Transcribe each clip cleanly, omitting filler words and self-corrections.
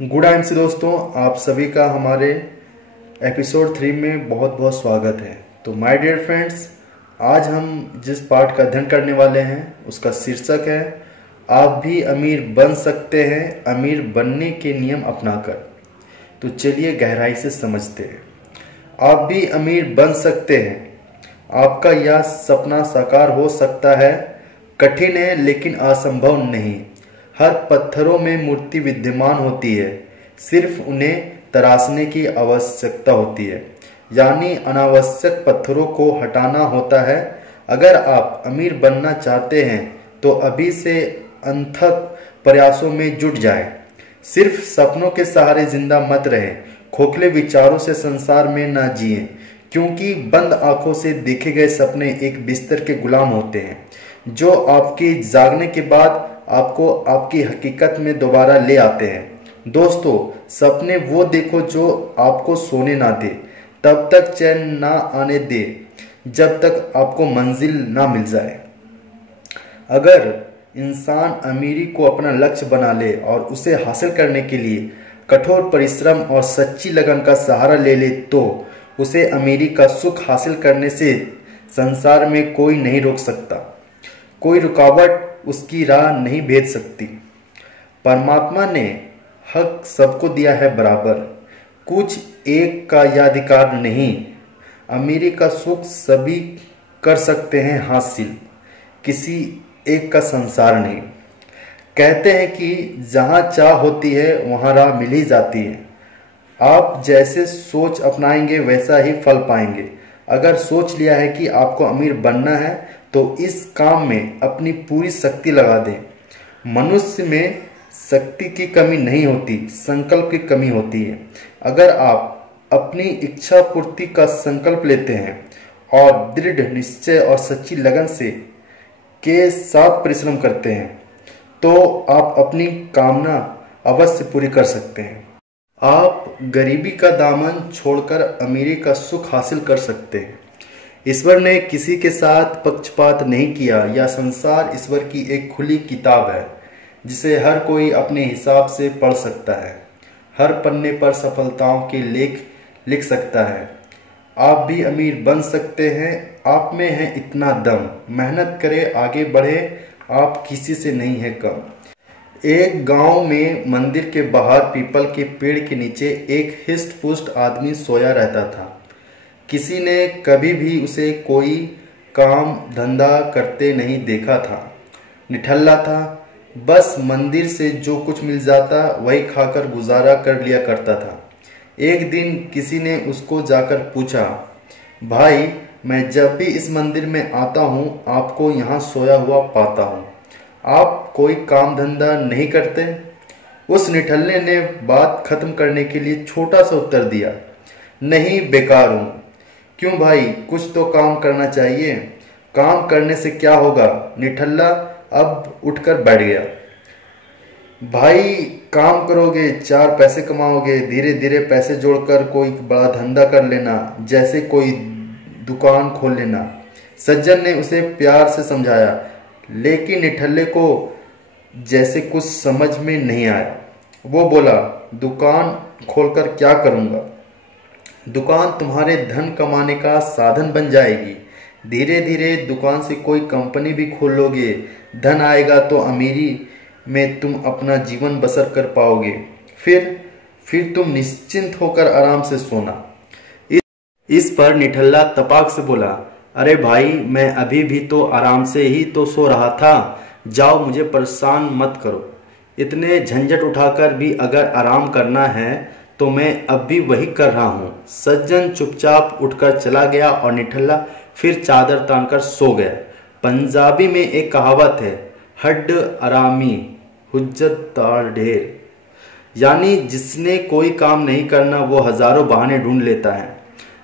Good MC दोस्तों, आप सभी का हमारे एपिसोड 3 में बहुत बहुत स्वागत है। तो माय डियर फ्रेंड्स, आज हम जिस पार्ट का अध्ययन करने वाले हैं उसका शीर्षक है आप भी अमीर बन सकते हैं, अमीर बनने के नियम अपनाकर। तो चलिए गहराई से समझते हैं। आप भी अमीर बन सकते हैं। आपका यह सपना साकार हो सकता है। कठिन है लेकिन असंभव नहीं। हर पत्थरों में मूर्ति विद्यमान होती है, सिर्फ उन्हें तराशने की आवश्यकता होती है, यानी अनावश्यक पत्थरों को हटाना होता है। अगर आप अमीर बनना चाहते हैं तो अभी से अथक प्रयासों में जुट जाएं। सिर्फ सपनों के सहारे जिंदा मत रहें, खोखले विचारों से संसार में ना जिएं, क्योंकि बंद आंखों से देखे गए सपने एक बिस्तर के गुलाम होते हैं जो आपके जागने के बाद आपको आपकी हकीकत में दोबारा ले आते हैं। दोस्तों, सपने वो देखो जो आपको सोने ना दे, तब तक चैन ना आने दे जब तक आपको मंजिल ना मिल जाए। अगर इंसान अमीरी को अपना लक्ष्य बना ले और उसे हासिल करने के लिए कठोर परिश्रम और सच्ची लगन का सहारा ले ले तो उसे अमीरी का सुख हासिल करने से संसार में कोई नहीं रोक सकता। कोई रुकावट उसकी राह नहीं भेज सकती। परमात्मा ने हक सबको दिया है बराबर, कुछ एक का यह अधिकार नहीं। अमीरी का सुख सभी कर सकते हैं हासिल, किसी एक का संसार नहीं। कहते हैं कि जहाँ चाह होती है वहाँ राह मिल ही जाती है। आप जैसे सोच अपनाएंगे वैसा ही फल पाएंगे। अगर सोच लिया है कि आपको अमीर बनना है तो इस काम में अपनी पूरी शक्ति लगा दें। मनुष्य में शक्ति की कमी नहीं होती, संकल्प की कमी होती है। अगर आप अपनी इच्छा पूर्ति का संकल्प लेते हैं और दृढ़ निश्चय और सच्ची लगन से के साथ परिश्रम करते हैं तो आप अपनी कामना अवश्य पूरी कर सकते हैं। आप गरीबी का दामन छोड़कर अमीरी का सुख हासिल कर सकते हैं। ईश्वर ने किसी के साथ पक्षपात नहीं किया। यह संसार ईश्वर की एक खुली किताब है जिसे हर कोई अपने हिसाब से पढ़ सकता है। हर पन्ने पर सफलताओं के लेख लिख सकता है। आप भी अमीर बन सकते हैं। आप में है इतना दम, मेहनत करें, आगे बढ़े, आप किसी से नहीं है कम। एक गांव में मंदिर के बाहर पीपल के पेड़ के नीचे एक हिस्ट पुस्ट आदमी सोया रहता था। किसी ने कभी भी उसे कोई काम धंधा करते नहीं देखा था। निठल्ला था, बस मंदिर से जो कुछ मिल जाता वही खाकर गुजारा कर लिया करता था। एक दिन किसी ने उसको जाकर पूछा, भाई, मैं जब भी इस मंदिर में आता हूँ आपको यहाँ सोया हुआ पाता हूँ, आप कोई काम धंधा नहीं करते? उस निठल्ले ने बात खत्म करने के लिए छोटा सा उत्तर दिया, नहीं, बेकार हूँ। क्यों भाई, कुछ तो काम करना चाहिए। काम करने से क्या होगा? निठल्ला अब उठकर बैठ गया। भाई, काम करोगे, 4 पैसे कमाओगे, धीरे धीरे पैसे जोड़कर कोई बड़ा धंधा कर लेना, जैसे कोई दुकान खोल लेना। सज्जन ने उसे प्यार से समझाया, लेकिन निठल्ले को जैसे कुछ समझ में नहीं आया। वो बोला, दुकान खोलकर क्या करूँगा? दुकान तुम्हारे धन कमाने का साधन बन जाएगी। धीरे धीरे दुकान से कोई कंपनी भी खोल लोगे, धन आएगा तो अमीरी में तुम अपना जीवन बसर कर पाओगे। फिर तुम निश्चिंत होकर आराम से सोना। इस पर निठल्ला तपाक से बोला, अरे भाई, मैं अभी भी तो आराम से ही तो सो रहा था। जाओ, मुझे परेशान मत करो। इतने झंझट उठाकर भी अगर आराम करना है तो मैं अब भी वही कर रहा हूँ। सज्जन चुपचाप उठकर चला गया और निठल्ला फिर चादर तानकर सो गया। पंजाबी में एक कहावत है, हड्ड आरामी हुज्जत तार ढेर, यानी जिसने कोई काम नहीं करना वो हजारों बहाने ढूंढ लेता है।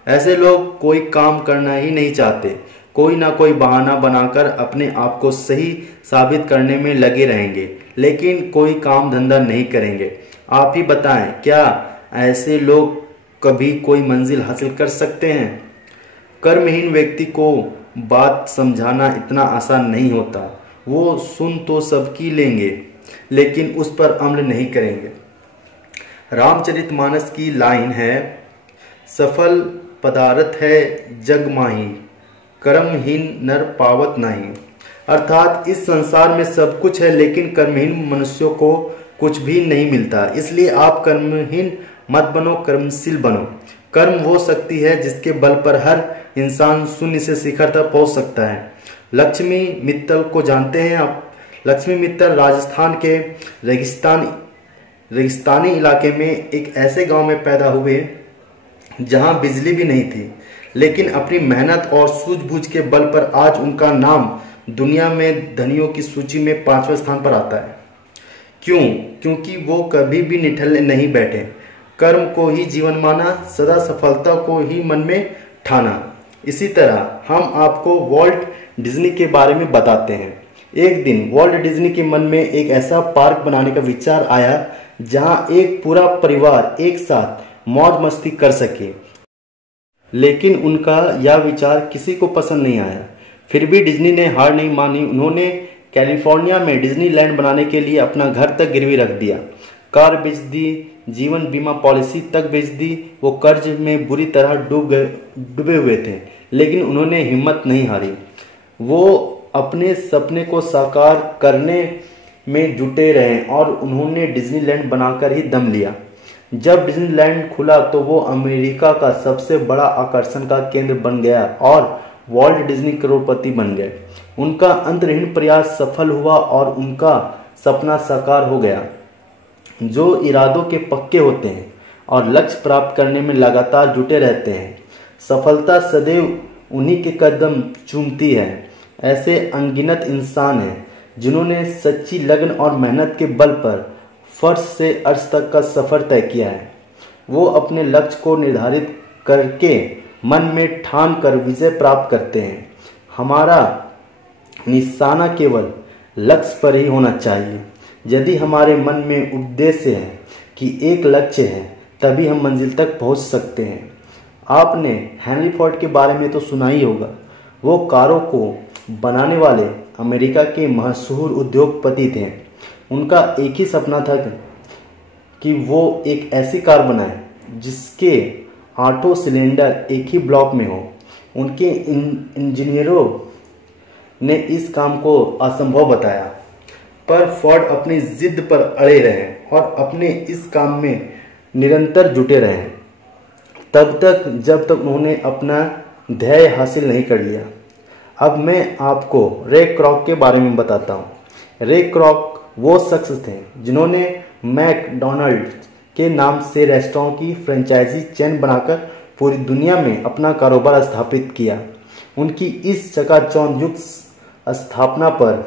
ऐसे लोग कोई काम करना ही नहीं चाहते, कोई ना कोई बहाना बनाकर अपने आप को सही साबित करने में लगे रहेंगे, लेकिन कोई काम धंधा नहीं करेंगे। आप ही बताएं, क्या ऐसे लोग कभी कोई मंजिल हासिल कर सकते हैं? कर्महीन व्यक्ति को बात समझाना इतना आसान नहीं होता। वो सुन तो सबकी लेंगे लेकिन उस पर अमल नहीं करेंगे। रामचरितमानस की लाइन है, सफल पदार्थ है जग माही, कर्महीन नर पावत नहीं। अर्थात इस संसार में सब कुछ है लेकिन कर्महीन मनुष्यों को कुछ भी नहीं मिलता। इसलिए आप कर्महीन मत बनो, कर्मशील बनो। कर्म वो शक्ति है जिसके बल पर हर इंसान शून्य से शिखर तक पहुंच सकता है। लक्ष्मी मित्तल को जानते हैं आप? लक्ष्मी मित्तल राजस्थान के रेगिस्तानी इलाके में एक ऐसे गांव में पैदा हुए जहां बिजली भी नहीं थी, लेकिन अपनी मेहनत और सूझबूझ के बल पर आज उनका नाम दुनिया में धनियों की सूची में 5वें स्थान पर आता है। क्यों? क्योंकि वो कभी भी निठल्ले नहीं बैठे, कर्म को ही जीवन माना, सदा सफलता को ही मन में ठाना। इसी तरह हम आपको वॉल्ट डिज्नी के बारे में बताते हैं। एक दिन वॉल्ट डिज्नी के मन में एक ऐसा पार्क बनाने का विचार आया जहां एक पूरा परिवार एक साथ मौज मस्ती कर सके, लेकिन उनका यह विचार किसी को पसंद नहीं आया। फिर भी डिज्नी ने हार नहीं मानी। उन्होंने कैलिफोर्निया में डिज्नीलैंड बनाने के लिए अपना घर तक गिरवी रख दिया, कार बेच दी, जीवन बीमा पॉलिसी तक बेच दी। वो कर्ज में बुरी तरह डूबे हुए थे, लेकिन उन्होंने हिम्मत नहीं हारी। वो अपने सपने को साकार करने में जुटे रहे और उन्होंने डिज्नीलैंड बनाकर ही दम लिया। जब डिज्नीलैंड खुला तो वो अमेरिका का सबसे बड़ा आकर्षण का केंद्र बन गया और वॉल्ट डिज्नी करोड़पति बन गए। उनका अंतहीन प्रयास सफल हुआ और उनका सपना साकार हो गया। जो इरादों के पक्के होते हैं और लक्ष्य प्राप्त करने में लगातार जुटे रहते हैं, सफलता सदैव उन्हीं के कदम चूमती है। ऐसे अनगिनत इंसान हैं जिन्होंने सच्ची लगन और मेहनत के बल पर फर्श से अर्श तक का सफर तय किया है। वो अपने लक्ष्य को निर्धारित करके मन में ठान कर विजय प्राप्त करते हैं। हमारा निशाना केवल लक्ष्य पर ही होना चाहिए। यदि हमारे मन में उद्देश्य है कि एक लक्ष्य है, तभी हम मंजिल तक पहुंच सकते हैं। आपने हेनरी फोर्ड के बारे में तो सुना ही होगा। वो कारों को बनाने वाले अमेरिका के मशहूर उद्योगपति थे। उनका एक ही सपना था कि वो एक ऐसी कार बनाए जिसके 8 सिलेंडर एक ही ब्लॉक में हो। उनके इंजीनियरों ने इस काम को असंभव बताया, पर फोर्ड अपनी जिद पर अड़े रहे और अपने इस काम में निरंतर जुटे रहे, तब तक जब तक उन्होंने अपना ध्येय हासिल नहीं कर लिया। अब मैं आपको रे क्रॉक के बारे में बताता हूँ। रे क्रॉक वो शख्स थे जिन्होंने मैकडॉनल्ड्स के नाम से रेस्टोरेंट की फ्रेंचाइजी चेन बनाकर पूरी दुनिया में अपना कारोबार स्थापित किया। उनकी इस चकाचौंध युक्त स्थापना पर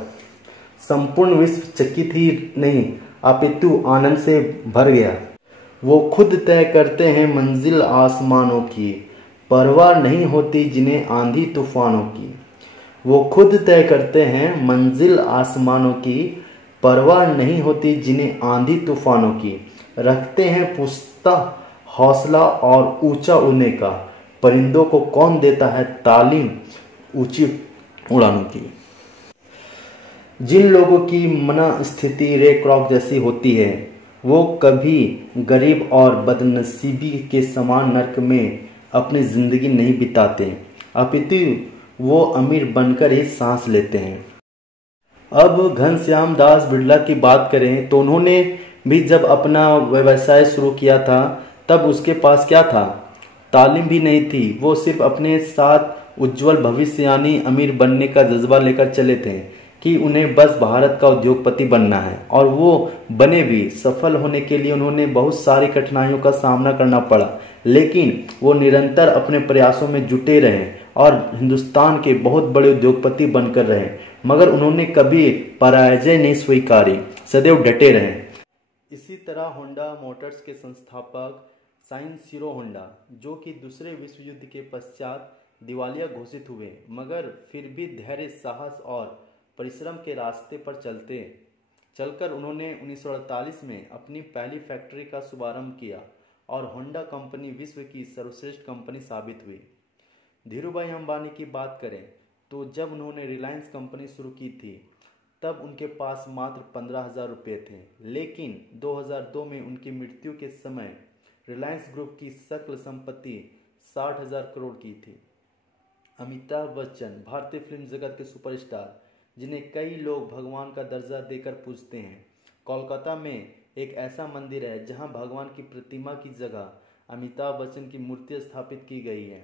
संपूर्ण विश्व चकित ही नहीं अपितु आनंद से भर गया। वो खुद तय करते हैं मंजिल आसमानों की, परवाह नहीं होती जिन्हें आंधी तूफानों की। वो खुद तय करते हैं मंजिल आसमानों की, परवाह नहीं होती जिन्हें आंधी तूफानों की। रखते हैं पुख्ता हौसला और ऊंचा उड़ने का, परिंदों को कौन देता है तालीम ऊंची उड़ानों की। जिन लोगों की मनस्थिति रे क्रॉक जैसी होती है, वो कभी गरीब और बदनसीबी के समान नर्क में अपनी जिंदगी नहीं बिताते, अपितु वो अमीर बनकर ही सांस लेते हैं। अब घनश्याम दास बिड़ला की बात करें तो उन्होंने भी जब अपना व्यवसाय शुरू किया था, तब उसके पास क्या था? तालीम भी नहीं थी। वो सिर्फ अपने साथ उज्जवल भविष्य यानी अमीर बनने का जज्बा लेकर चले थे कि उन्हें बस भारत का उद्योगपति बनना है, और वो बने भी। सफल होने के लिए उन्होंने बहुत सारी कठिनाइयों का सामना करना पड़ा, लेकिन वो निरंतर अपने प्रयासों में जुटे रहे और हिंदुस्तान के बहुत बड़े उद्योगपति बनकर रहे। मगर उन्होंने कभी पराजय नहीं स्वीकारी, सदैव डटे रहे। इसी तरह होंडा मोटर्स के संस्थापक साइनशिरो होंडा, जो कि दूसरे विश्व युद्ध के पश्चात दिवालिया घोषित हुए, मगर फिर भी धैर्य, साहस और परिश्रम के रास्ते पर चलकर उन्होंने 1948 में अपनी पहली फैक्ट्री का शुभारंभ किया और होंडा कंपनी विश्व की सर्वश्रेष्ठ कंपनी साबित हुई। धीरूभाई अंबानी की बात करें तो जब उन्होंने रिलायंस कंपनी शुरू की थी, तब उनके पास मात्र 15,000 रुपये थे। लेकिन 2002 में उनकी मृत्यु के समय रिलायंस ग्रुप की सकल संपत्ति 60,000 करोड़ की थी। अमिताभ बच्चन भारतीय फिल्म जगत के सुपरस्टार, जिन्हें कई लोग भगवान का दर्जा देकर पूजते हैं। कोलकाता में एक ऐसा मंदिर है जहां भगवान की प्रतिमा की जगह अमिताभ बच्चन की मूर्ति स्थापित की गई है।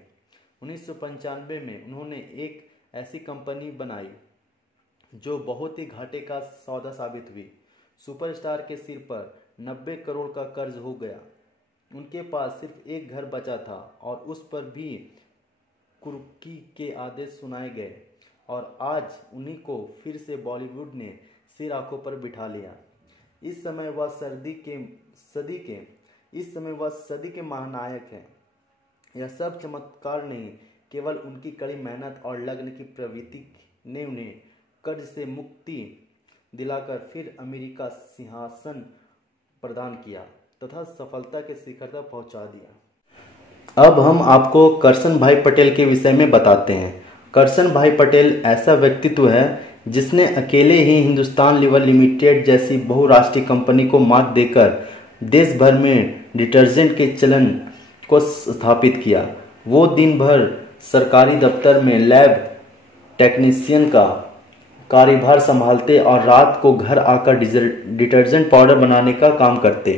1995 में उन्होंने एक ऐसी कंपनी बनाई जो बहुत ही घाटे का सौदा साबित हुई। सुपरस्टार के सिर पर 90 करोड़ का कर्ज हो गया। उनके पास सिर्फ एक घर बचा था और उस पर भी कुर्की के आदेश सुनाए गए और आज उन्हीं को फिर से बॉलीवुड ने सिर आंखों पर बिठा लिया। इस समय वह सदी के महानायक हैं। यह सब चमत्कार नहीं, केवल उनकी कड़ी मेहनत और लगन की प्रवृत्ति ने उन्हें कर्ज से मुक्ति दिलाकर फिर अमेरिका सिंहासन प्रदान किया तथा सफलता के शिखर तक पहुंचा दिया। अब हम आपको करसन भाई पटेल के विषय में बताते हैं। करसन भाई पटेल ऐसा व्यक्तित्व है जिसने अकेले ही हिंदुस्तान लीवर लिमिटेड जैसी बहुराष्ट्रीय कंपनी को मात देकर देश भर में डिटर्जेंट के चलन को स्थापित किया। वो दिन भर सरकारी दफ्तर में लैब टेक्नीशियन का कार्यभार संभालते और रात को घर आकर डिटर्जेंट पाउडर बनाने का काम करते।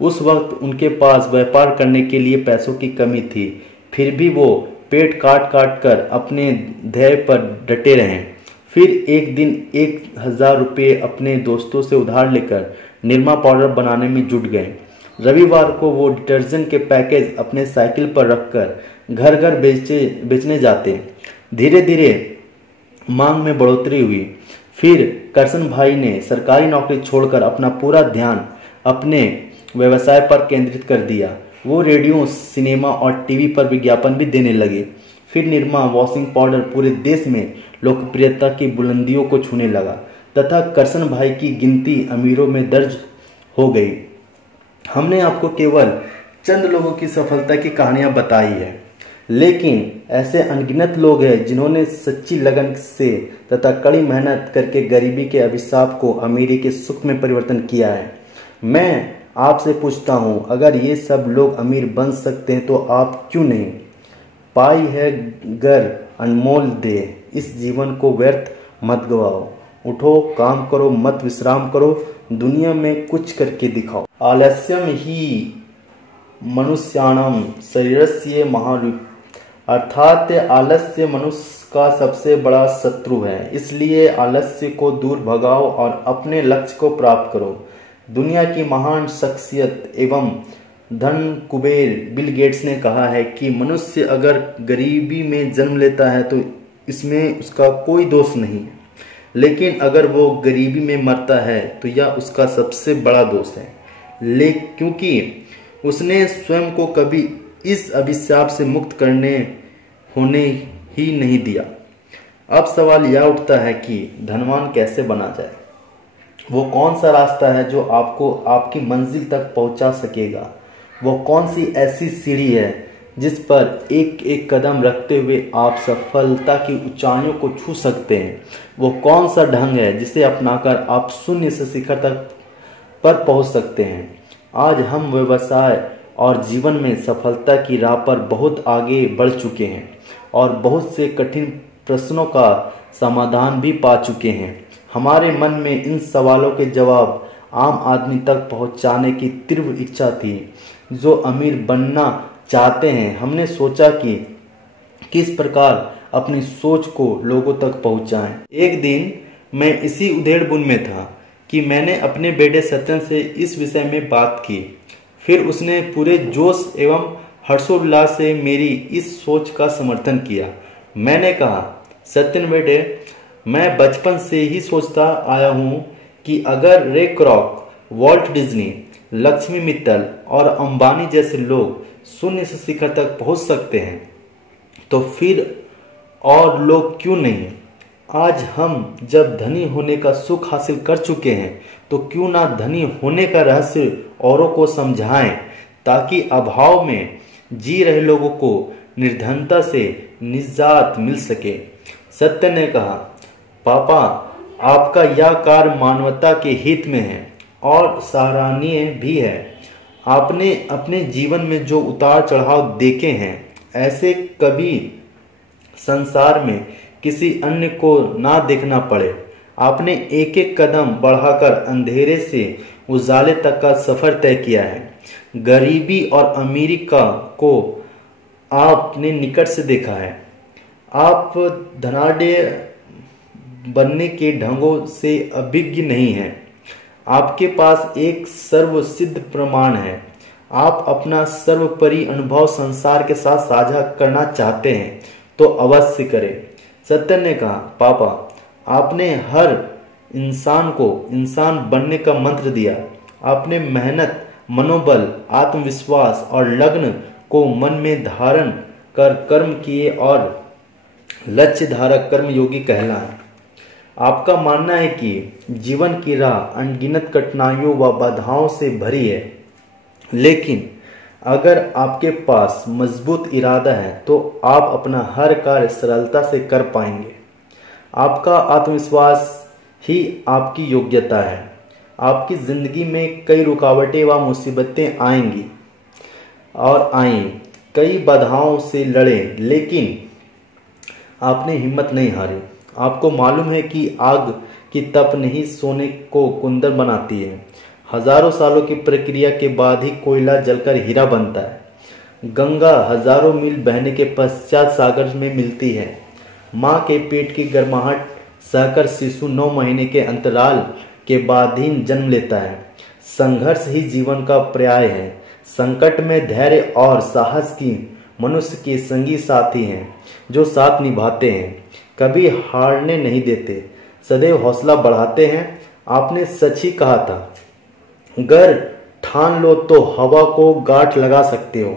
उस वक्त उनके पास व्यापार करने के लिए पैसों की कमी थी, फिर भी वो पेट काट काट कर अपने ध्येय पर डटे रहे। फिर एक दिन 1,000 रुपये अपने दोस्तों से उधार लेकर निरमा पाउडर बनाने में जुट गए। रविवार को वो डिटर्जेंट के पैकेज अपने साइकिल पर रखकर घर घर बेचने जाते। धीरे धीरे मांग में बढ़ोतरी हुई। फिर करसन भाई ने सरकारी नौकरी छोड़कर अपना पूरा ध्यान अपने व्यवसाय पर केंद्रित कर दिया। वो रेडियो, सिनेमा और टीवी पर विज्ञापन भी देने लगे। फिर निरमा वॉशिंग पाउडर पूरे देश में लोकप्रियता की बुलंदियों को छूने लगा तथा करसन भाई की गिनती अमीरों में दर्ज हो गई। हमने आपको केवल चंद लोगों की सफलता की कहानियां बताई है, लेकिन ऐसे अनगिनत लोग हैं जिन्होंने सच्ची लगन से तथा कड़ी मेहनत करके गरीबी के अभिशाप को अमीरी के सुख में परिवर्तन किया है। मैं आपसे पूछता हूँ, अगर ये सब लोग अमीर बन सकते हैं तो आप क्यों नहीं? पाई है गर अनमोल दे, इस जीवन को व्यर्थ मत गवाओ। उठो, काम करो, मत विश्राम करो, दुनिया में कुछ करके दिखाओ। आलस्यम ही मनुष्याणाम शरीरस्य महारूप, अर्थात आलस्य मनुष्य का सबसे बड़ा शत्रु है। इसलिए आलस्य को दूर भगाओ और अपने लक्ष्य को प्राप्त करो। दुनिया की महान शख्सियत एवं धन कुबेर बिल गेट्स ने कहा है कि मनुष्य अगर गरीबी में जन्म लेता है तो इसमें उसका कोई दोष नहीं है, लेकिन अगर वो गरीबी में मरता है तो यह उसका सबसे बड़ा दोष है, क्योंकि उसने स्वयं को कभी इस अभिशाप से मुक्त होने ही नहीं दिया। अब सवाल यह उठता है कि धनवान कैसे बना जाए? वो कौन सा रास्ता है जो आपको आपकी मंजिल तक पहुंचा सकेगा? वो कौन सी ऐसी सीढ़ी है जिस पर एक एक कदम रखते हुए आप सफलता की ऊंचाइयों को छू सकते हैं? वो कौन सा ढंग है जिसे अपनाकर आप शून्य से शिखर तक पर पहुंच सकते हैं? आज हम व्यवसाय और जीवन में सफलता की राह पर बहुत आगे बढ़ चुके हैं और बहुत से कठिन प्रश्नों का समाधान भी पा चुके हैं। हमारे मन में इन सवालों के जवाब आम आदमी तक पहुंचाने की तीव्र इच्छा थी जो अमीर बनना चाहते हैं। हमने सोचा कि किस प्रकार अपनी सोच को लोगों तक पहुंचाएं। एक दिन मैं इसी उधेड़-बुन में था कि मैंने अपने बेटे सत्यन से इस विषय में बात की। फिर उसने पूरे जोश एवं हर्षोल्लास से मेरी इस सोच का समर्थन किया। मैंने कहा, सत्यन बेटे, मैं बचपन से ही सोचता आया हूँ कि अगर रे क्रॉक, वॉल्ट डिज्नी, लक्ष्मी मित्तल और अंबानी जैसे लोग शून्य से शिखर तक पहुंच सकते हैं तो फिर और लोग क्यों नहीं? आज हम जब धनी होने का सुख हासिल कर चुके हैं तो क्यों ना धनी होने का रहस्य औरों को समझाएं ताकि अभाव में जी रहे लोगों को निर्धनता से निजात मिल सके। सत्य ने कहा, पापा, आपका यह कार्य मानवता के हित में है और सराहनीय भी है। आपने अपने जीवन में जो उतार चढ़ाव देखे हैं, ऐसे कभी संसार में किसी अन्य को ना देखना पड़े। आपने एक एक कदम बढ़ाकर अंधेरे से उजाले तक का सफर तय किया है। गरीबी और अमीरी को आपने निकट से देखा है। आप धनाढ्य बनने के ढंगों से अभिज्ञ नहीं हैं। आपके पास एक सर्वसिद्ध प्रमाण है। आप अपना सर्वोपरि अनुभव संसार के साथ साझा करना चाहते हैं तो अवश्य करें। सत्य ने कहा, पापा, आपने हर इंसान को इंसान बनने का मंत्र दिया। आपने मेहनत, मनोबल, आत्मविश्वास और लगन को मन में धारण कर कर्म किए और लक्ष्य धारक कर्मयोगी कहलाए। आपका मानना है कि जीवन की राह अनगिनत कठिनाइयों व बाधाओं से भरी है, लेकिन अगर आपके पास मजबूत इरादा है तो आप अपना हर कार्य सरलता से कर पाएंगे। आपका आत्मविश्वास ही आपकी योग्यता है। आपकी जिंदगी में कई रुकावटें व मुसीबतें आएंगी और आई, कई बाधाओं से लड़े, लेकिन आपने हिम्मत नहीं हारी। आपको मालूम है कि आग की तपन ही सोने को कुंदन बनाती है। हजारों सालों की प्रक्रिया के बाद ही कोयला जलकर हीरा बनता है। गंगा हजारों मील बहने के पश्चात सागर में मिलती है। माँ के पेट की गर्माहट सहकर शिशु 9 महीने के अंतराल के बाद ही जन्म लेता है। संघर्ष ही जीवन का पर्याय है। संकट में धैर्य और साहस की मनुष्य के संगी साथी हैं जो साथ निभाते हैं, कभी हारने नहीं देते, सदैव हौसला बढ़ाते हैं। आपने सच ही कहा था, अगर ठान लो तो हवा को गांठ लगा सकते हो,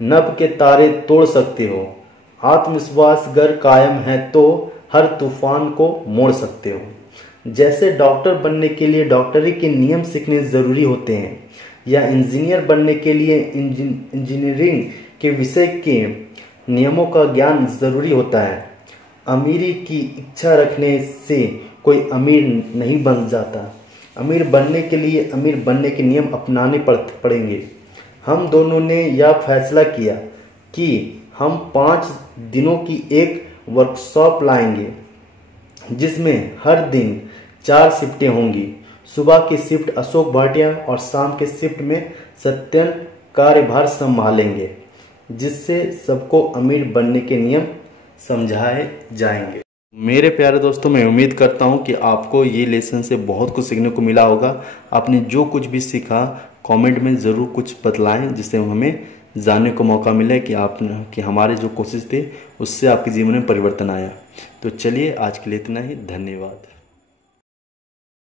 नभ के तारे तोड़ सकते हो। आत्मविश्वास अगर कायम है तो हर तूफान को मोड़ सकते हो। जैसे डॉक्टर बनने के लिए डॉक्टरी के नियम सीखने जरूरी होते हैं, या इंजीनियर बनने के लिए इंजीनियरिंग के विषय के नियमों का ज्ञान जरूरी होता है। अमीरी की इच्छा रखने से कोई अमीर नहीं बन जाता। अमीर बनने के लिए अमीर बनने के नियम अपनाने पड़ेंगे। हम दोनों ने यह फैसला किया कि हम 5 दिनों की एक वर्कशॉप लाएंगे, जिसमें हर दिन 4 शिफ्टें होंगी। सुबह की शिफ्ट अशोक भाटिया और शाम के शिफ्ट में सत्यन कार्यभार संभालेंगे, जिससे सबको अमीर बनने के नियम समझाए जाएंगे। मेरे प्यारे दोस्तों, मैं उम्मीद करता हूं कि आपको ये लेसन से बहुत कुछ सीखने को मिला होगा। आपने जो कुछ भी सीखा कमेंट में ज़रूर कुछ बतलाएं, जिससे हमें जानने को मौका मिले कि हमारे जो कोशिश थी उससे आपके जीवन में परिवर्तन आया। तो चलिए, आज के लिए इतना ही। धन्यवाद।